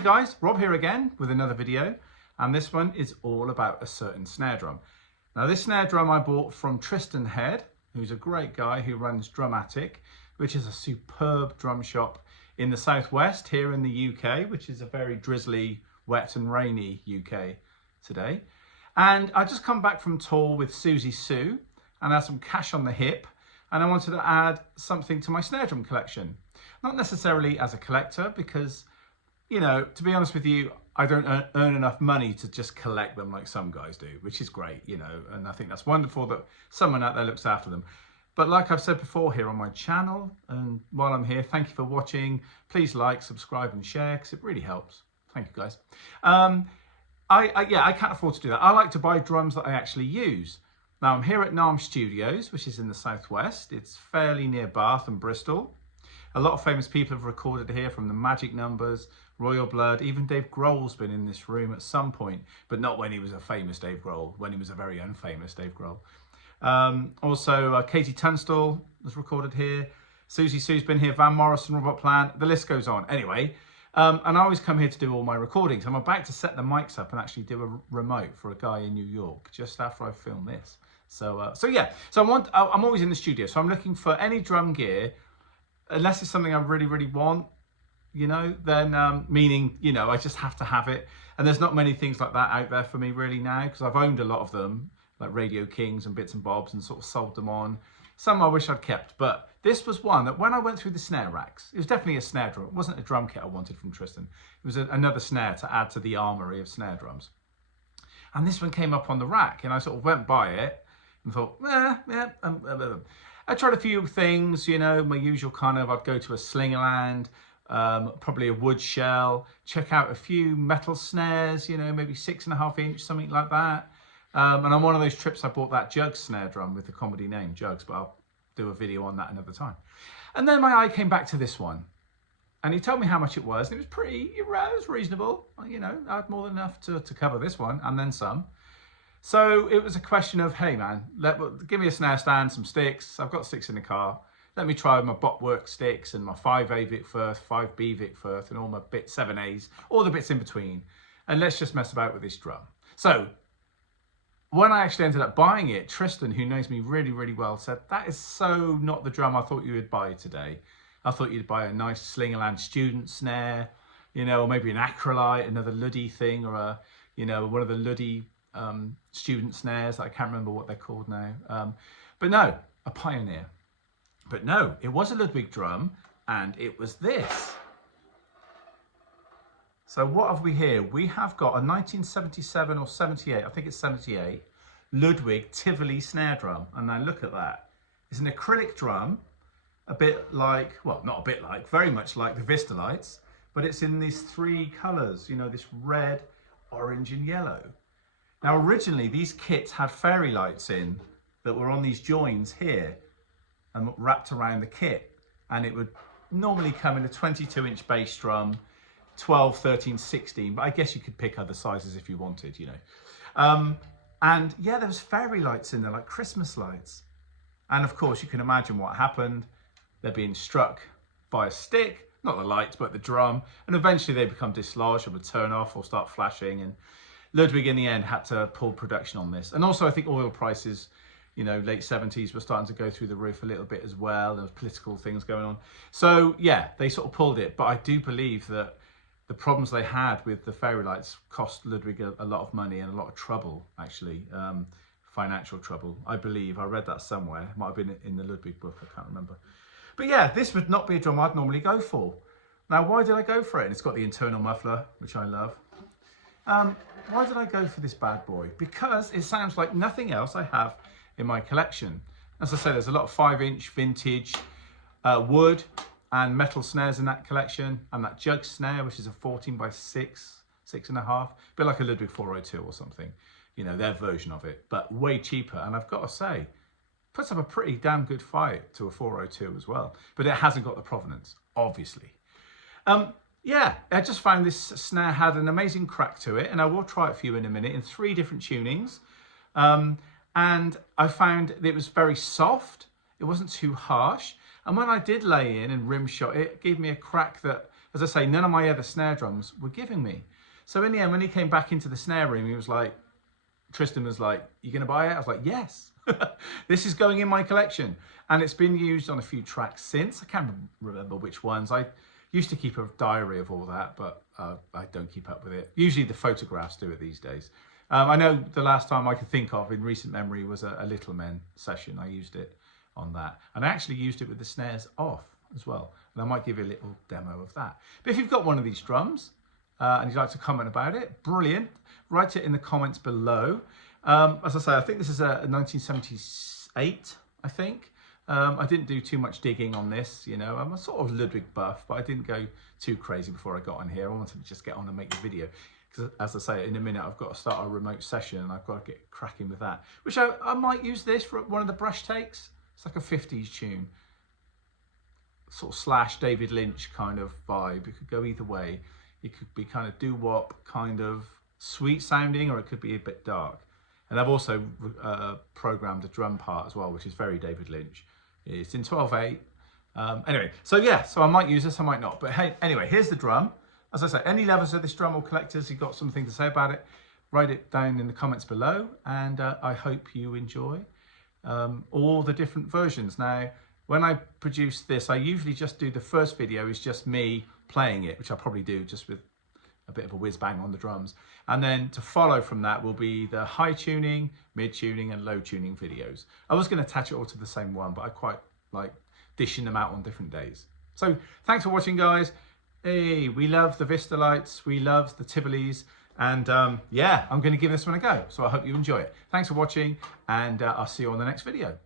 Hi guys, Rob here again with another video, and this one is all about a certain snare drum. Now this snare drum I bought from Tristan Head, who's a great guy who runs Drumatic, which is a superb drum shop in the southwest here in the UK, which is a very drizzly, wet and rainy UK today. And I just come back from tour with Susie Sue and had some cash on the hip, and I wanted to add something to my snare drum collection. Not necessarily as a collector, because, you know, to be honest with you, I don't earn enough money to just collect them like some guys do, which is great, you know, and I think that's wonderful that someone out there looks after them. But like I've said before here on my channel, and while I'm here, thank you for watching. Please like, subscribe and share, because it really helps. Thank you guys. I can't afford to do that. I like to buy drums that I actually use. Now I'm here at Narm Studios, which is in the southwest. It's fairly near Bath and Bristol. A lot of famous people have recorded here, from the Magic Numbers, Royal Blood, even Dave Grohl's been in this room at some point, but not when he was a famous Dave Grohl, when he was a very unfamous Dave Grohl. Also, Katie Tunstall was recorded here. Susie Sue's been here, Van Morrison, Robert Plant, the list goes on. Anyway, and I always come here to do all my recordings. I'm about to set the mics up and actually do a remote for a guy in New York just after I film this. So I'm always in the studio, so I'm looking for any drum gear. Unless it's something I really, really want, you know, then meaning, you know, I just have to have it. And there's not many things like that out there for me really now, because I've owned a lot of them, like Radio Kings and bits and bobs, and sort of sold them on. Some I wish I'd kept, but this was one that when I went through the snare racks, it was definitely a snare drum. It wasn't a drum kit I wanted from Tristan. It was another snare to add to the armory of snare drums. And this one came up on the rack, and I sort of went by it and thought, I tried a few things, you know, my usual kind of, I'd go to a Slingerland, probably a wood shell, check out a few metal snares, you know, maybe 6.5 inch, something like that. And on one of those trips, I bought that Jugs snare drum with the comedy name Jugs, but I'll do a video on that another time. And then my eye came back to this one, and he told me how much it was, and it was reasonable. You know, I had more than enough to cover this one, and then some. So it was a question of, hey man, give me a snare stand, some sticks. I've got sticks in the car. Let me try my Botwork sticks and my 5A Vic Firth, 5B Vic Firth, and all my 7As, all the bits in between. And let's just mess about with this drum. So when I actually ended up buying it, Tristan, who knows me really, really well, said, that is so not the drum I thought you would buy today. I thought you'd buy a nice Slingerland student snare, you know, or maybe an Acrolite, another Luddy thing, or a, you know, one of the Luddy student snares. I can't remember what they're called now. But no, a Pioneer. But no, it was a Ludwig drum, and it was this. So what have we here? We have got a 1977 or 78, I think it's 78, Ludwig Tivoli snare drum. And now look at that. It's an acrylic drum, a bit like, well, not a bit like, very much like the Vista lights, but it's in these three colors, you know, this red, orange and yellow. Now originally these kits had fairy lights in that were on these joins here and wrapped around the kit, and it would normally come in a 22-inch bass drum, 12, 13, 16, but I guess you could pick other sizes if you wanted, you know. And yeah, there was fairy lights in there, like Christmas lights. And of course you can imagine what happened. They're being struck by a stick, not the lights, but the drum, and eventually they become dislodged or would turn off or start flashing, and Ludwig in the end had to pull production on this. And also I think oil prices, you know, late 70s were starting to go through the roof a little bit as well. There was political things going on. So yeah, they sort of pulled it. But I do believe that the problems they had with the fairy lights cost Ludwig a lot of money and a lot of trouble, actually, financial trouble. I believe, I read that somewhere. It might have been in the Ludwig book, I can't remember. But yeah, this would not be a drum I'd normally go for. Now, why did I go for it? And it's got the internal muffler, which I love. Why did I go for this bad boy? Because it sounds like nothing else I have in my collection. As I said, there's a lot of 5-inch vintage wood and metal snares in that collection, and that Jug snare, which is a 14 by 6, 6.5, a bit like a Ludwig 402 or something, you know, their version of it, but way cheaper. And I've got to say, puts up a pretty damn good fight to a 402 as well, but it hasn't got the provenance, obviously. Yeah, I just found this snare had an amazing crack to it, and I will try it for you in a minute in 3 different tunings. And I found it was very soft. It wasn't too harsh. And when I did lay in and rim shot, it gave me a crack that as I say, none of my other snare drums were giving me. So in the end, when he came back into the snare room, he was like, Tristan was like, "You gonna buy it?" I was like, "Yes." This is going in my collection, and it's been used on a few tracks since. I can't remember which ones. I used to keep a diary of all that, but I don't keep up with it. Usually the photographs do it these days. I know the last time I could think of in recent memory was a Little Men session. I used it on that, and I actually used it with the snares off as well, and I might give you a little demo of that. But if you've got one of these drums and you'd like to comment about it, brilliant. Write it in the comments below. As I say, I think this is a 1978, I think. I didn't do too much digging on this, you know. I'm a sort of Ludwig buff, but I didn't go too crazy before I got on here. I wanted to just get on and make the video. Because as I say, in a minute, I've got to start a remote session and I've got to get cracking with that. Which I might use this for one of the brush takes. It's like a 50s tune. Sort of slash David Lynch kind of vibe. It could go either way. It could be kind of doo-wop, kind of sweet sounding, or it could be a bit dark. And I've also programmed a drum part as well, which is very David Lynch. It's in 12/8. Anyway, so yeah, so I might use this, I might not. But hey, anyway, here's the drum. As I say, any lovers of this drum or collectors, you've got something to say about it, write it down in the comments below. And I hope you enjoy all the different versions. Now, when I produce this, I usually just do the first video is just me playing it, which I probably do just with a bit of a whiz bang on the drums. And then to follow from that will be the high tuning, mid tuning and low tuning videos. I was going to attach it all to the same one, but I quite like dishing them out on different days. So thanks for watching, guys. Hey, we love the Vista lights, we love the Tivolis, and yeah, I'm going to give this one a go. So I hope you enjoy it. Thanks for watching, and I'll see you on the next video.